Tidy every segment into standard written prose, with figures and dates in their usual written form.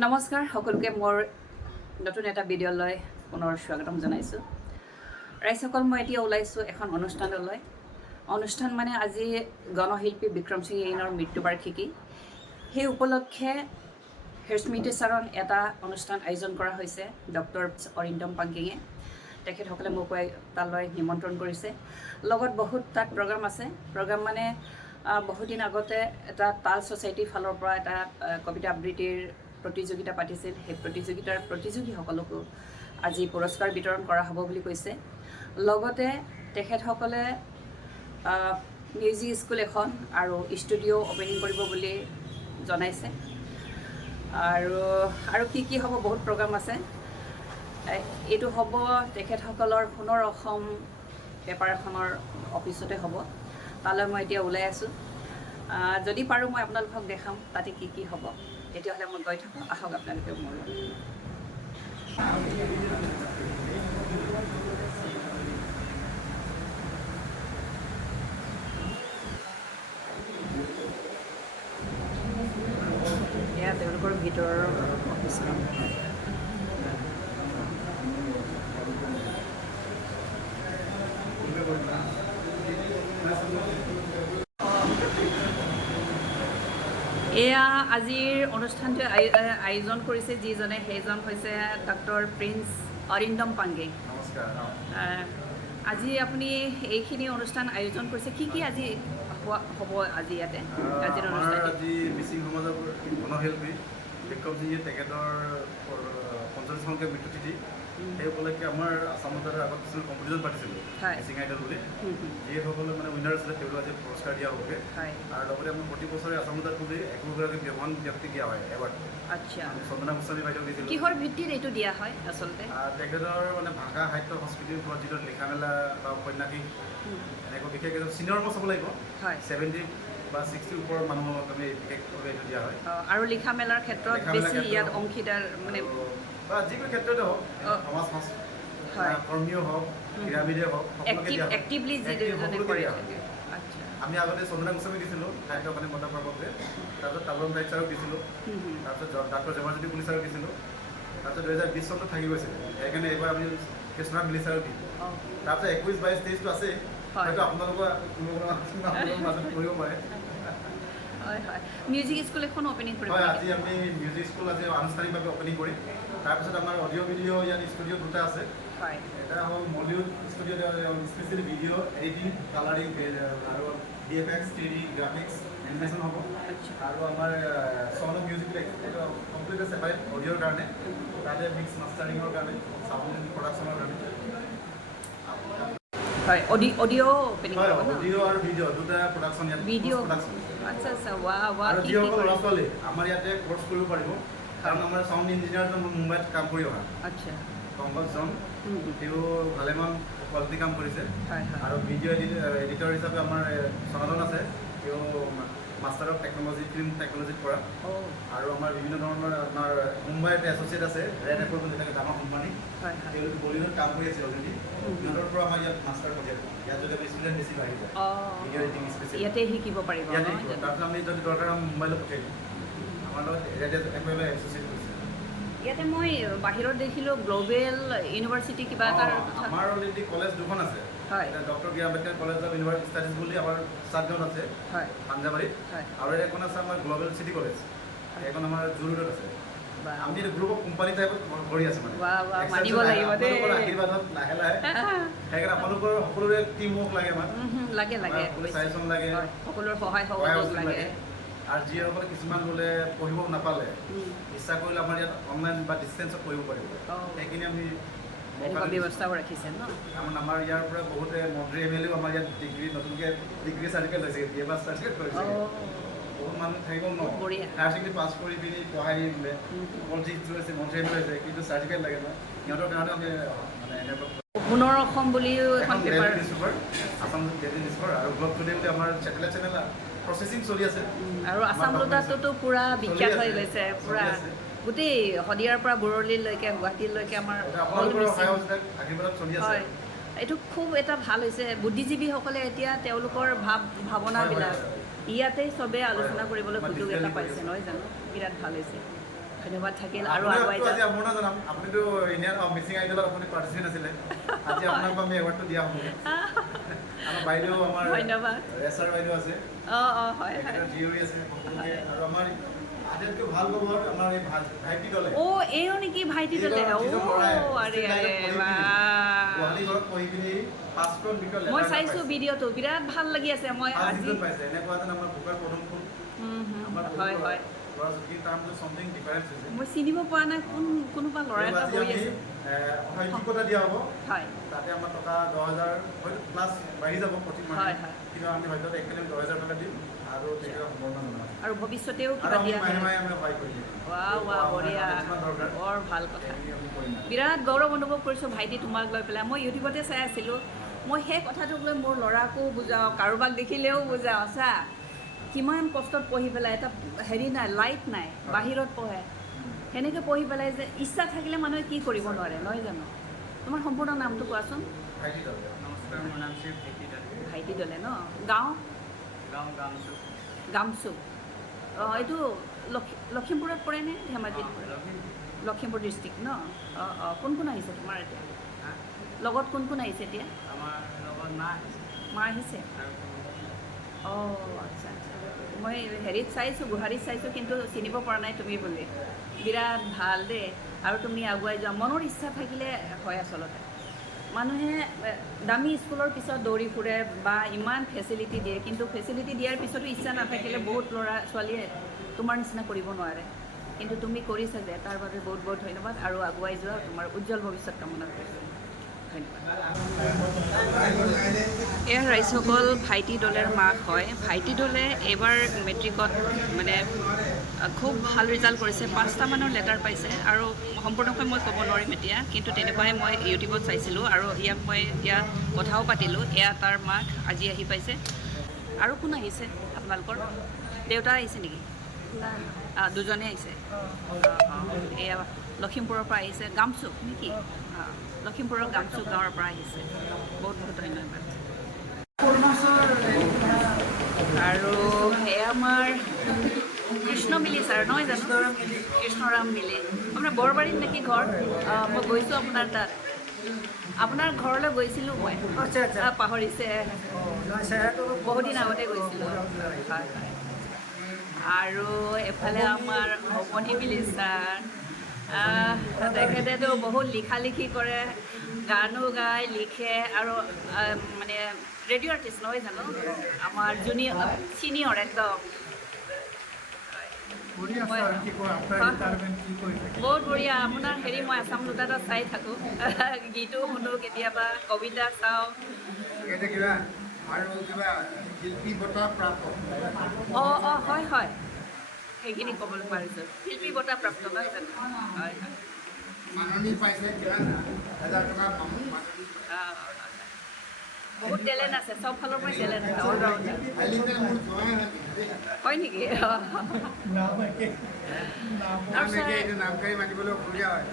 নমস্কাৰ সকলোকে মোৰ নতুন এটা ভিডিঅ'লৈ পুনৰ স্বাগতম জনাইছোঁ। ৰাইজসকল, মই এতিয়া ওলাইছোঁ এখন অনুষ্ঠানলৈ। অনুষ্ঠান মানে আজি গণশিল্পী বিক্ৰম সিং এইনৰ মৃত্যুবাৰ্ষিকী। সেই উপলক্ষে স্মৃতিচাৰণ এটা অনুষ্ঠান আয়োজন কৰা হৈছে ডক্টৰ অৰিন্দম পাংগিঙে। তেখেতসকলে মোক তালৈ নিমন্ত্ৰণ কৰিছে। লগত বহুত তাত প্ৰগ্ৰাম আছে। প্ৰগ্ৰাম মানে বহুদিন আগতে এটা তাল ছ'চাইটিৰ ফালৰ পৰা এটা কবিতা আবৃত্তিৰ প্ৰতিযোগিতা পাতিছিল। সেই প্ৰতিযোগিতাৰ প্ৰতিযোগীসকলকো আজি পুৰস্কাৰ বিতৰণ কৰা হ'ব বুলি কৈছে। লগতে তেখেতসকলে মিউজিক স্কুল এখন আৰু ষ্টুডিঅ' অ'পেনিং কৰিব বুলি জনাইছে। আৰু কি হ'ব, বহুত প্ৰগ্ৰাম আছে। এইটো হ'ব তেখেতসকলৰ সোণৰ অসম পেপাৰ এখনৰ অফিচতে হ'ব। তালৈ মই এতিয়া ওলাই আছোঁ। যদি পাৰোঁ মই আপোনালোকক দেখাম তাতে কি হ'ব। তেতিয়াহ'লে মই গৈ থাকোঁ, আহক আপোনালোকে মোৰ লগত। এয়া তেওঁলোকৰ ভিতৰৰ অফিচখন। এয়া আজিৰ অনুষ্ঠানটো আয়োজন কৰিছে যিজনে, সেইজন হৈছে ডক্টৰ প্ৰিন্স অৰিন্দম পাংগিং। আজি আপুনি এইখিনি অনুষ্ঠান আয়োজন কৰিছে, কি আজি হ'ব আজি ইয়াতে আজিৰ অনুষ্ঠান? আজি মিচিং সমাজৰ গণশিল্পী বিক্ৰম সিঙে তেখেতৰ ৫০সংখ্যক মৃত্যুতিথি। সেই উপলক্ষে আমাৰ আসামত আগত কিছুমান কম্পিটিশ্যন পাতিছিলোঁ মিচিং আইডল বুলি। যিসকলে মানে উইনাৰ আছিলে তেওঁলোক আজি পুৰস্কাৰ দিয়া হ'বগৈ। আৰু লগতে আমাৰ প্ৰতি বছৰে আসামত বুলি একোগৰাকী মহান ব্যক্তিক দিয়া হয় এৱাৰ্ড। আচ্ছা, চন্দনা গোস্বামী বাইদেউক দিছিলোঁ। কিহৰ ভিত্তিত এইটো দিয়া হয় আচলতে? তেখেতৰ মানে ভাষা সাহিত্য সংস্কৃতিৰ ওপৰত যিটো লিখা মেলা বা উপন্যাসিক এনেকুৱা বিশেষ এজন ছিনিয়ৰ মই চাব লাগিব। 70 বা 60 ওপৰৰ মানুহক আমি বিশেষভাৱে এইটো দিয়া হয়। আৰু লিখা মেলাৰ ক্ষেত্ৰত বেছি ইয়াত অংশীদাৰ মানে বা যিকোনো ক্ষেত্ৰতে হওক, সমাজ কৰ্মীয় হওক, ক্ৰীড়াবিদে হওক, এক্টিভলি আমি আগতে চন্দনা গোস্বামী দিছিলোঁ সাহিত্য অকাডেমী বঁটা প্ৰাপককে। তাৰপিছত তালম দাস ছাৰক দিছিলোঁ। তাৰপিছত ডাক্তৰ জেমাৰজ্যোতি পুলি ছাৰক দিছিলোঁ। তাৰপিছত 2020 চনটো থাকি গৈছিলে, সেইকাৰণে এইবাৰ আমি কৃষ্ণনাথ মিলি ছাৰক দিম। তাৰপিছত 21, 22, 23টো আছে, হয়তো আপোনালোকৰ মাজত কৰিব পাৰে। মিউজিক স্কুল এখন অ'পেনিং কৰিব। হয়, আজি আমি মিউজিক স্কুল আজি আনুষ্ঠানিকভাৱে অ'পেনিং কৰিম। তাৰপিছত আমাৰ অডিঅ' ভিডিঅ' ইয়াত ষ্টুডিঅ' দুটা আছে। এটা হ'ল Mollywood studio', specially video' editing, colouring আৰু VFX, 3D গ্ৰাফিক্স, এনিমেশ্যন হ'ব। আৰু আমাৰ চন অফ মিউজিক এইটো কমপ্লিট ছেপাৰেট অডিঅ'ৰ কাৰণে, তাতে মিক্স মাষ্টাৰিঙৰ কাৰণে, চাউণ্ড প্ৰডাকশ্যনৰ কাৰণে। হয়, অডিঅ' অ'পেনিং হয়, অডিঅ' আৰু ভিডিঅ' দুটা প্ৰডাকশ্যন ইয়াত। Video' production. আচ্ছা, আৰু যিসকল ল'ৰা ছোৱালী আমাৰ ইয়াতে কোৰ্চ কৰিব পাৰিব, কাৰণ আমাৰ চাউণ্ড ইঞ্জিনিয়াৰজন মুম্বাইত কাম কৰি অহা। আচ্ছা, কংকজজন, তেওঁ ভালেমান কোৱালিটি কাম কৰিছে। আৰু ভিডিঅ' এডিটৰ হিচাপে আমাৰ সনাতন আছে, তেওঁ মাষ্টাৰ অফ টেকন'লজি, ফিল্ম টেকন'লজিত কৰা। আৰু আমাৰ বিভিন্ন ধৰণৰ আপোনাৰ মুম্বাইত এছ'চিয়েট আছে, ৰেড এপল বুলি থাকে ডাঙৰ কোম্পানী, তেওঁলোকে বলিউডত কাম কৰি আছে অলৰেডি। সিহঁতৰ পৰা আমাৰ ইয়াত মাষ্টাৰ পৰ্যায়ত, ইয়াত যদি আমি ষ্টুডেণ্ট বেছি বাঢ়ি যায়, ভিডিঅ' এডিটিং স্পেচিয়েলি ইয়াতে শিকিব পাৰিব। তাৰপিছত আমি যদি দৰকাৰ আমি মুম্বাইলৈ পঠিয়াই দিম। আমাৰ লগত ৰেড এপল এছ'চিয়েট কৰিছে। ইয়াতে মই বাহিৰত দেখিলোঁ গ্ল'বেল ইউনিভাৰ্চিটি কিবা এটা। আমাৰ অলৰেডি কলেজ দুখন আছে। Doctor B Ambedkar college of university studies বুলি আমাৰ চাতগাঁৱত আছে, পাঞ্জাবাৰীত। আৰু এখন আছে আমাৰ গ্ল'বেল চিটি কলেজ, এখন আমাৰ জুৰোডত আছে। আমি গ্ৰুপ অফ কোম্পানী টাইপত কৰি আছোঁ মানে। মানিব লাগিব দেই, আশীৰ্বাদত লাহে লাহে। সেইকাৰণে আপোনালোকৰ সকলোৰে টিম ৱৰ্ক লাগে আমাক। লাগে চাজেশ্যন লাগে, সকলোৰে সহায় সহযোগ লাগে। আৰু যিসকলে কিছুমান বোলে পঢ়িব নাপালে, ইচ্ছা কৰিলে আমাৰ ইয়াত অনলাইন বা ডিষ্টেঞ্চত পঢ়িব পাৰিব। সেইখিনি আমি ব্যৱস্থাও ৰাখিছে ন। আমাৰ ইয়াৰ পৰা বহুতে মন্ত্ৰী MLA আমাৰ ইয়াত ডিগ্ৰী নতুনকৈ ডিগ্ৰী চাৰ্টিফিকেট লৈছে, BA পাছ চাৰ্টিফিকেট কৰিছে। বহুত মানুহ থাকিব ন, হায়াৰ ছেকেণ্ডেৰী পাছ কৰি পিনি পঢ়াই দিলে, মন্ত্ৰী MLA হৈছে, কিন্তু চাৰ্টিফিকেট লাগে ন, সিহঁতৰ কাৰণে আমি মানে এনেকুৱা সোণৰ অসম বুলিও এখন পেপাৰ, আছাম ডেইলি নিউজপেপাৰ আৰু গ্ল'ব টুডে বুলি আমাৰ চেটেলাইট চেনেল প্ৰচেছিং চলি আছে। আৰু আছাম ৰোটাটোতো পূৰা বিখ্যাত হৈ গৈছে, পূৰা গোটেই শদিয়াৰ পৰা বুৰলীলৈকে গুৱাহাটীলৈকে আমাৰ হয়। এইটো খুব এটা ভাল হৈছে, বুদ্ধিজীৱীসকলে এতিয়া তেওঁলোকৰ ভাৱনাবিলাক ইয়াতেই চবেই আলোচনা কৰিবলৈ সুযোগ এটা পাইছে, নহয় জানো? বিৰাট ভাল হৈছে। ধন্যবাদ থাকিল আৰু আগুৱাই যাওক। আজি আপোনাক জনাম আপুনিতো ইণ্ডিয়ান মিচিং আইডলত আপুনি পাৰ্টিচিপেণ্ট আছিলে আজি আপোনাক আমি এৱাৰ্ডটো দিয়া হ'ব আমাৰ বাইদেউ আমাৰ ধন্যবাদ ৰেচাৰ বাইদেউ আছে হয় জিউৰি আছে আৰু আমাৰ আটাইতকৈ ভাল খবৰ আমাৰ এই ভাইটি দলে এইও নেকি ভাইটি দলে আৰে গুৱাহাটী ঘৰত পঢ়ি পিনি পাঁচখন বিকল মই চাইছো ভিডিঅ'টো বিৰাট ভাল লাগি আছে মই আজি পাইছে এনেকুৱা যেন আমাৰ ভোকৰ পদুম ফুল হয় হয় something different is মই চিনিব পৰা নাই কোনোবা ল'ৰা এটা বহি আছে শৈক্ষিকতা দিয়া হ'ব হয় তাতে আমাৰ টকা 10,000 হয়তো প্লাছ বাঢ়ি যাব প্ৰতি মাহে কিন্তু আমি হয়তো একেলগে 10,000 টকা দিম আৰু তেতিয়া সম্পূৰ্ণ নহয় আৰু ভৱিষ্যতেও কিবা দিয়া মাহে মাহে আমি সহায় কৰি দিম বঢ়িয়া বৰ ভাল কথা বিৰাট গৌৰৱ অনুভৱ কৰিছোঁ ভাইটি তোমাক লৈ পেলাই মই ইউটিউবতে চাই আছিলোঁ মই সেই কথাটোক লৈ মোৰ ল'ৰাকো বুজাওঁ কাৰোবাক দেখিলেও বুজাওঁ চা কিমান কষ্টত পঢ়ি পেলাই এটা হেৰি নাই লাইট নাই বাহিৰত পঢ়ে সেনেকৈ পঢ়ি পেলাই যে ইচ্ছা থাকিলে মানুহে কি কৰিব নোৱাৰে নহয় জানো তোমাৰ সম্পূৰ্ণ নামটো কোৱাচোন নমস্কাৰ মোৰ নাম শ্ৰী ভাইটি দলে ন গাঁও গামচুক এইটো লখিমপুৰত পৰেনে ধেমাজিত লখিমপুৰ ডিষ্ট্ৰিক্ট ন কোন কোন আহিছে তোমাৰ এতিয়া লগত কোন কোন আহিছে এতিয়া মা আহিছে আচ্ছা মই হেৰিত চাইছোঁ গুৱাহাটীত চাইছোঁ কিন্তু চিনিব পৰা নাই তুমি বুলি বিৰাট ভাল দেই আৰু তুমি আগুৱাই যোৱা মনৰ ইচ্ছা থাকিলে হয় আচলতে মানুহে দামী স্কুলৰ পিছত দৌৰি ফুৰে বা ইমান ফেচিলিটি দিয়ে কিন্তু ফেচিলিটি দিয়াৰ পিছতো ইচ্ছা নাথাকিলে বহুত ল'ৰা ছোৱালীয়ে তোমাৰ নিচিনা কৰিব নোৱাৰে কিন্তু তুমি কৰিছা যে তাৰ বাবে বহুত বহুত ধন্যবাদ আৰু আগুৱাই যোৱা তোমাৰ উজ্জ্বল ভৱিষ্যত কামনা কৰিছোঁ এয়া ৰাইজসকল ভাইটি দলেৰ মাক হয় ভাইটি দলে এইবাৰ মেট্ৰিকত মানে খুব ভাল ৰিজাল্ট কৰিছে 5টা মানৰ লেটাৰ পাইছে আৰু সম্পূৰ্ণকৈ মই ক'ব নোৱাৰিম এতিয়া কিন্তু তেনেকুৱাই মই ইউটিউবত চাইছিলোঁ আৰু ইয়াক মই এতিয়া কথাও পাতিলোঁ এয়া তাৰ মাক আজি আহি পাইছে আৰু কোন আহিছে আপোনালোকৰ দেউতা আহিছে নেকি দুজনে আহিছে এয়া লখিমপুৰৰ পৰা আহিছে গামচুক নেকি লখিমপুৰৰ গামচুক গাঁৱৰ পৰা আহিছে বহুত বহুত ধন্যবাদ আৰু এয়া আমাৰ কৃষ্ণ মিলি ছাৰ নহয় জানো কৃষ্ণৰাম মিলি আপোনাৰ বৰবাৰীত নেকি ঘৰ মই গৈছোঁ আপোনাৰ তাত আপোনাৰ ঘৰলৈ গৈছিলোঁ মই পাহৰিছে বহুত দিন আগতে গৈছিলোঁ হয় আৰু এফালে আমাৰ অমনি মিলি ছাৰ তেখেতেতো বহুত লিখা লিখি কৰে গানো গায় লিখে আৰু মানে ৰেডিঅ' আৰ্টিষ্ট নহয় জানো আমাৰ ছিনিয়ৰ একদম বহুত বঢ়িয়া আপোনাৰ হেৰি মই আছাম দুটাত চাই থাকোঁ গীতো শুনো কেতিয়াবা কবিতা চাওঁ হয় সেইখিনি ক'বলৈ পাৰিছোঁ শিল্পী বঁটা প্ৰাপ্ত নহয় জানো হয় বহুত টেলেণ্ট আছে চব ফালৰ পৰাই টেলেণ্ট আছে হয় নেকি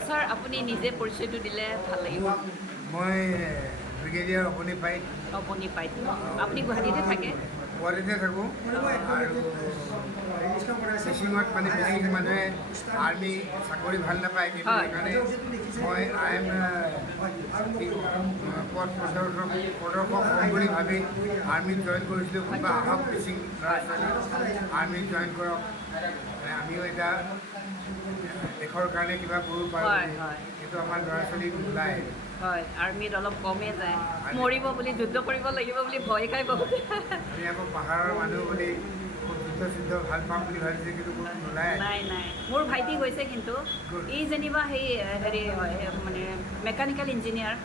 ছাৰ আপুনি নিজে পৰিচয়টো দিলে ভাল লাগিব মই ব্ৰিগেডিয়াৰ অপনি পাইট আপুনি গুৱাহাটীতে থাকে গুৱাহাটীতে থাকোঁ আৰু মিচিঙত মানে মিচিং মানুহে আৰ্মি চাকৰি ভাল নাপায় কিন্তু সেইকাৰণে মই পদ প্ৰদৰ্শক হ'ম বুলি ভাবি আৰ্মিত জইন কৰিছিলোঁ কোনোবা আহক মিচিং ল'ৰা ছোৱালী আৰ্মিত জইন কৰক আমিও এটা দেশৰ কাৰণে কিবা কৰিব পাৰোঁ কিন্তু আমাৰ ল'ৰা ছোৱালী নোলায় হয় আৰ্মিত অলপ কমে যায় মৰিব বুলি যুদ্ধ কৰিব লাগিব বুলি ভয় খাই বহুত আমি আকৌ পাহাৰৰ মানুহ বুলি যুদ্ধ ভাল পাম বুলি ভাবিছে কিন্তু নোলায় নাই মোৰ ভাইটি গৈছে কিন্তু ই যেনিবা সেই হেৰি হয় মানে মেকানিকেল ইঞ্জিনিয়াৰ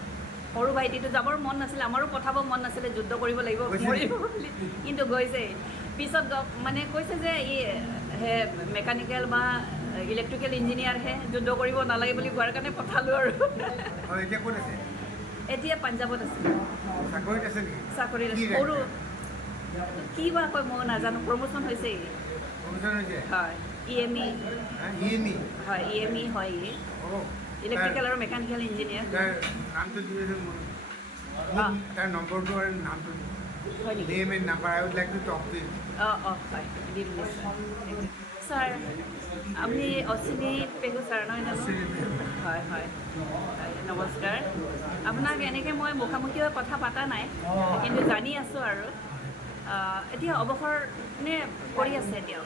সৰু ভাইটিটো যাবৰ মন নাছিলে আমাৰো পঠাব মন নাছিলে যুদ্ধ কৰিব লাগিব মৰিব বুলি কিন্তু গৈছে পিছত মানে কৈছে যে ই মেকানিকেল বা ইলেক্ট্ৰিকেল ইঞ্জিনিয়াৰহে যুদ্ধ কৰিব নালাগে বুলি কোৱাৰ কাৰণে পঠালোঁ আৰু এতিয়া পাঞ্জাৱত আছে চাকৰিত আছে সৰু কি বা কয় মই নাজানো প্ৰমোশ্যন হৈছে হয় EME হয় EME হয় ইলেক্ট্ৰিকেল আৰু মেকানিকেল ইঞ্জিনিয়াৰ তাৰ নম্বৰটো আৰু নামটো হয় নেকি number I would like to talk to হয় দিম নিশ্চয় ছাৰ আপুনি অশ্বিনী পেগু ছাৰ নহয় জানো হয় হয় নমস্কাৰ আপোনাক এনেকৈ মই মুখামুখি হৈ কথা পতা নাই কিন্তু জানি আছোঁ আৰু এতিয়া অৱসৰ নে কৰি আছে এতিয়াও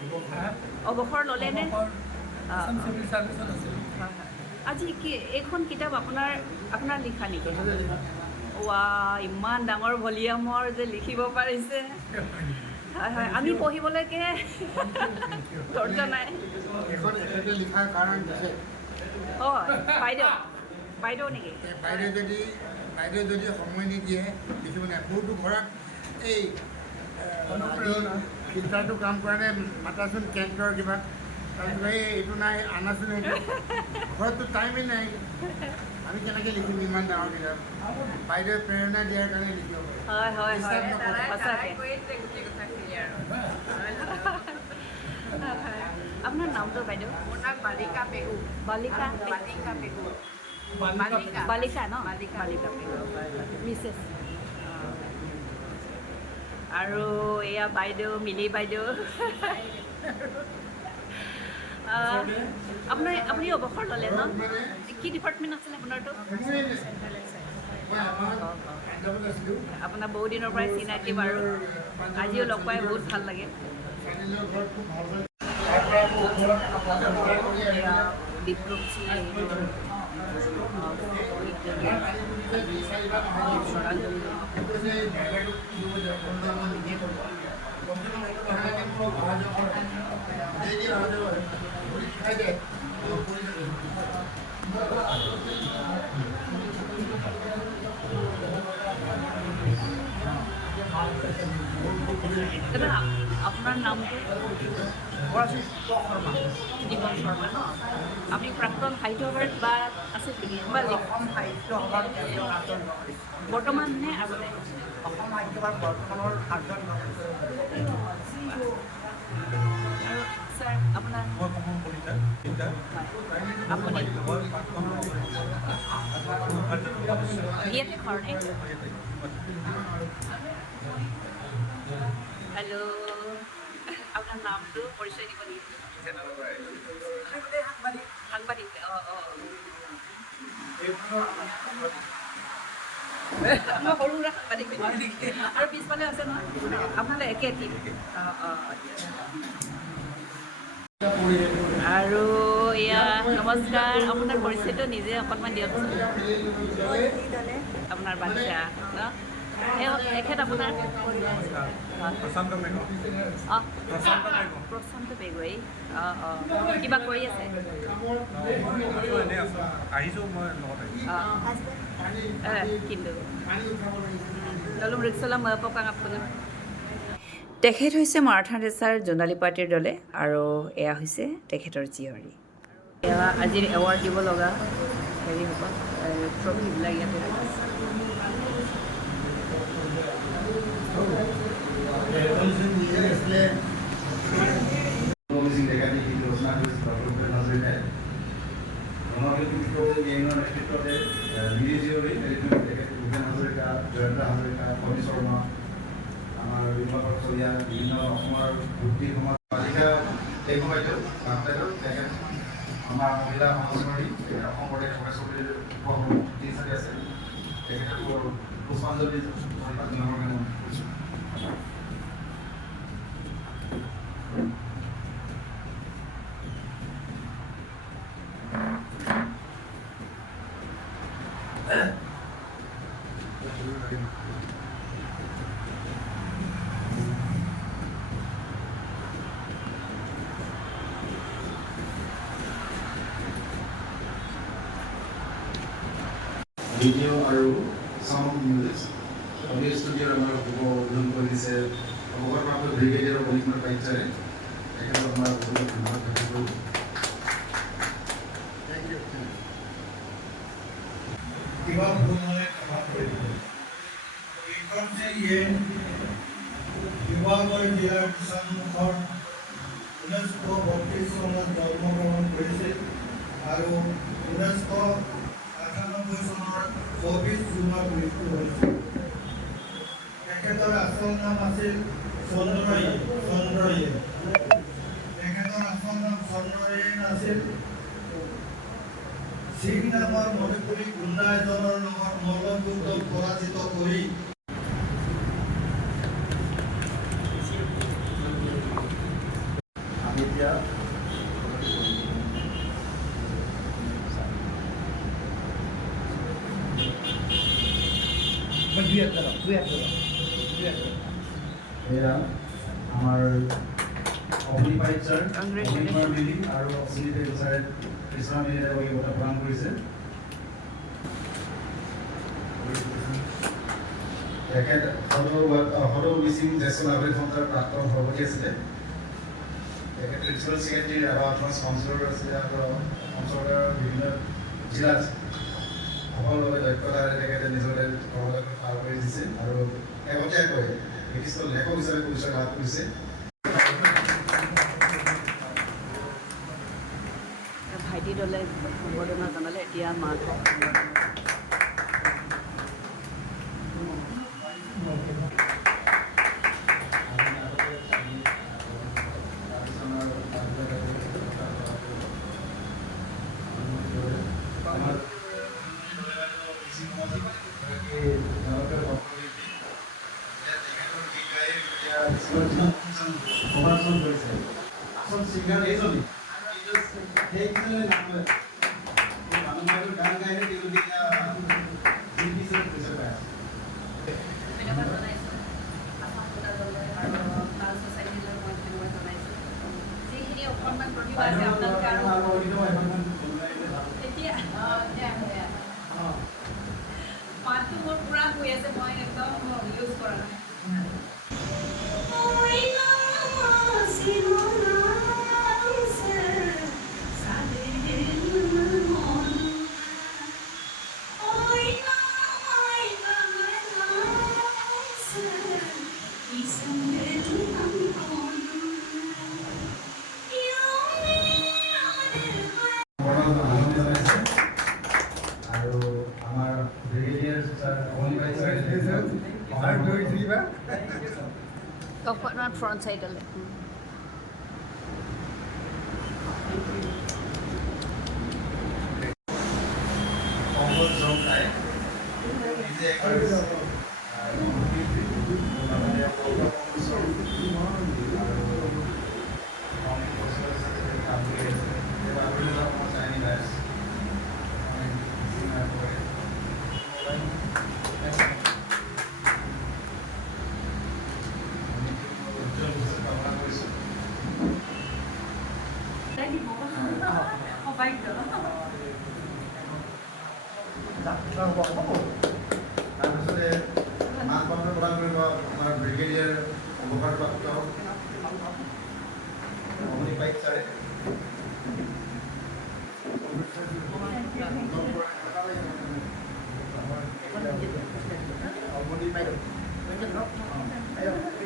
অৱসৰ ল'লেনে হয় হয় আজি কি এইখন কিতাপ আপোনাৰ লিখা নেকি ৱা ইমান ডাঙৰ ভলিউমৰ যে লিখিব পাৰিছে হয় হয় আমি পঢ়িবলৈকে ধৈৰ্য নাই এখন এখেতে লিখাৰ কাৰণ আছে হয় বাইদেউ নেকি বাইদেউ যদি সময় নিদিয়ে লিখিব নাই মোৰতো ঘৰত এই ফিল্টাৰটো কাম কৰা নাই মাতাচোন কেন্দ্ৰৰ কিবা তাৰপিছত এইটো নাই আনাচোন সেইটো ঘৰততো টাইমেই নাই আমি কেনেকৈ লিখিম ইমান ডাঙৰ কিতাপ বাইদেৱে প্ৰেৰণা দিয়াৰ কাৰণে লিখিব হয় হয় হয় সঁচাকৈ আপোনাৰ নামটো বাইদেউ মোৰ নাম বালিকা পেগু বালিকা বালিকা ন বালিকা পেগু মিছেছ আৰু এয়া বাইদেউ মিলি বাইদেউ আপুনি অৱসৰ ল'লে ন কি ডিপাৰ্টমেণ্ট আছিলে আপোনাৰতো আপোনাৰ বহু দিনৰ পৰাই চিনাকি বাৰু আজিও লগ পাই বহুত ভাল লাগিল দাদা আপোনাৰ নামটো দীপক শৰ্মা ন আপুনি প্ৰাক্তন সাহিত্য সভাৰ বা আছে নেকি বা অসম সাহিত্য সভাৰ কেন্দ্ৰীয় কাৰ্যন বৰ্তমান নে আগতে অসম সাহিত্য সভাৰ বৰ্তমানৰ কাৰ্যন আৰু ছাৰ আপোনাৰ মই কমল কলিতা আপুনি ইয়াতে ঘৰ নে হেল্ল' আপোনাৰ নামটো পৰিচয় দিব নেকি সাংবাদিক অঁ মই সৰু সুৰা সাংবাদিক আৰু পিছফালে আছে নহয় আপোনালোকে একে টিম আৰু এয়া নমস্কাৰ আপোনাৰ পৰিচয়টো নিজে অকণমান দিয়কচোন আপোনাৰ বাচ্চা ন এখেত আপোনাৰ প্ৰশান্ত পেগুৱাই কিবা কৰি আছে কিন্তু lalu meriksa মেপকা আপোনাৰ তেখেত হৈছে মাৰাথা ৰেচাৰ জোনালী পাৰ্টিৰ দলে আৰু এয়া হৈছে তেখেতৰ জীয়ৰী এয়া আজিৰ এৱাৰ্ড দিব লগা হেৰি হ'ব ট্ৰফিবিলাক ইয়াতে আমাৰ বিভাগৰ চলিয়া বিভিন্ন অসমৰ ভক্তি সমাজ বালিকা এই সময়টো তেখেত আমাৰ মহিলা সমাজী অসম প্ৰদেশ সভাপতিৰ উপসভাপতি আছে তেখেতক পুষ্পাঞ্জলি জনাবৰ কাৰণে কৈছোঁ ভিডিঅ' আৰু চাউণ্ড মিউজিক অডিঅ' ষ্টুডিঅ'ৰ আমাৰ শুভ উদ্বোধন কৰিছে অৱসৰপ্ৰাপ্ত ব্ৰিগেডিয়াৰ অভিজিত পাইচাৰে তেখেতক আমাৰ বহুত ধন্যবাদ জ্ঞাপন কৰোঁ কিবা ভুল হ'লে ক্ষমা কৰিব এইখন যে ইয়ে শিৱসাগৰ জিলাৰ কিষাণমুখৰ 1932 চনত জন্মগ্ৰহণ কৰিছিল আৰু 1998 চনৰ 24 জুনত মৃত্যু হৈছিল তেখেতৰ আচল নাম আছিল চন্দ্ৰয়ে তেখেতৰ আচল সিং নামৰ মণিপুৰী গুণ্ডা এজনৰ লগত মল্লযুদ্ধত পৰাজিত কৰি আমি এতিয়া এয়া আমাৰ অগ্নিপাইপ ছাৰ অগ্নিকুমাৰ মিলি আৰু অশ্বিনী দেৱ ছাৰে কৃষ্ণ মিলি তেওঁলোকে বঁটা প্ৰদান কৰিছে। তেখেত সদৌ মিচিং জ্যেষ্ঠ নাগৰিক সন্থাৰ প্ৰাক্তন সভাপতি আছিলে। তেখেত প্ৰিন্সিপাল ছেক্ৰেটাৰী আৰু কাউন্সিলৰ আছিলে আৰু অঞ্চলৰ বিভিন্ন জিলাত সফলভাৱে দক্ষতাৰে তেখেতে নিজকে কৰ্মক্ষেত্ৰত পাৰ কৰি দিছে আৰু শেহতীয়াকৈ বিশিষ্ট লেখক হিচাপে পৰিচয় লাভ কৰিছে। ভাইটি দলে সম্বৰ্ধনা জনালে। এতিয়া মাধৱ অকণমান প্ৰতিভা আছে আপোনালোকে আৰু এতিয়া মাতটো মোৰ পুৰা হৈ আছে, মই একদম ইউজ কৰা নাই। আৰু আমাৰ ব্ৰিগেডিয়াৰ ছাৰ অগ্নিপাইপ ছাৰে আৰু দুই তিনিবা অকণমান ফ্ৰণ্ট চাইডলৈ কংগ্ৰেছ জনতাই নিজে তাৰপিছতে মান পত্ৰ প্ৰদান কৰিব আমাৰ ব্ৰিগেডিয়াৰ অৱসৰপ্ৰাপ্ত অগ্নিপাইপ ছাৰে।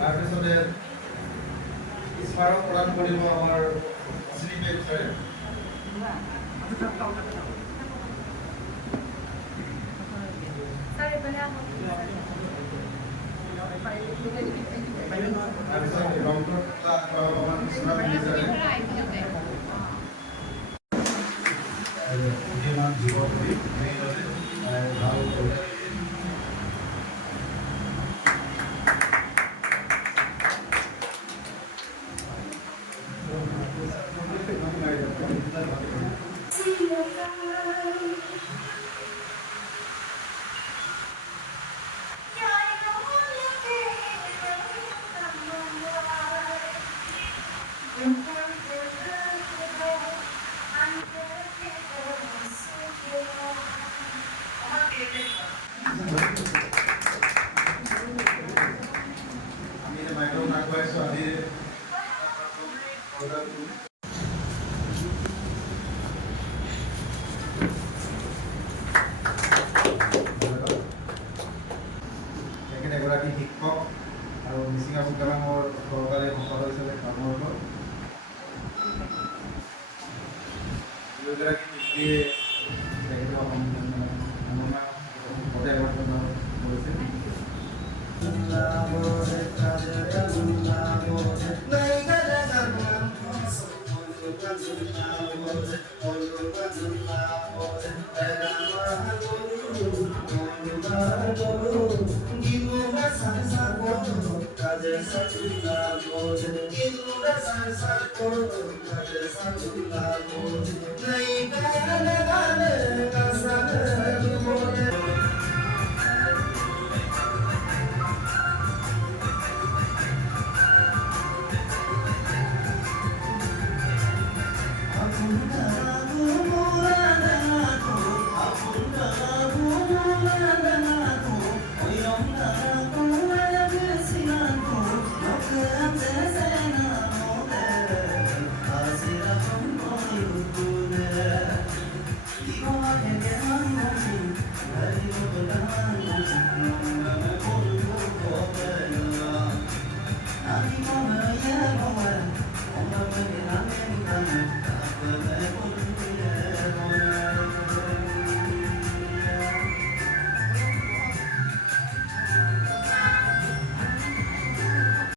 তাৰপিছতে স্মাৰক প্ৰদান কৰিব আমাৰ অশ্বিনী দেৱ ছাৰে। তাৰপিছত ৰংপুৰ অকণমান কিছুমান বুদ্ধিমান যুৱপতি ভাল এগৰাকী শিক্ষক আৰু মিচিং বিদ্যালয়ৰ সহকাৰী সম্পাদক হিচাপে কৰ্মৰত। দুয়োগৰাকী ব্যক্তিয়ে তেখেতৰ কৰিছে। সাগৰ কাছে সাগুলা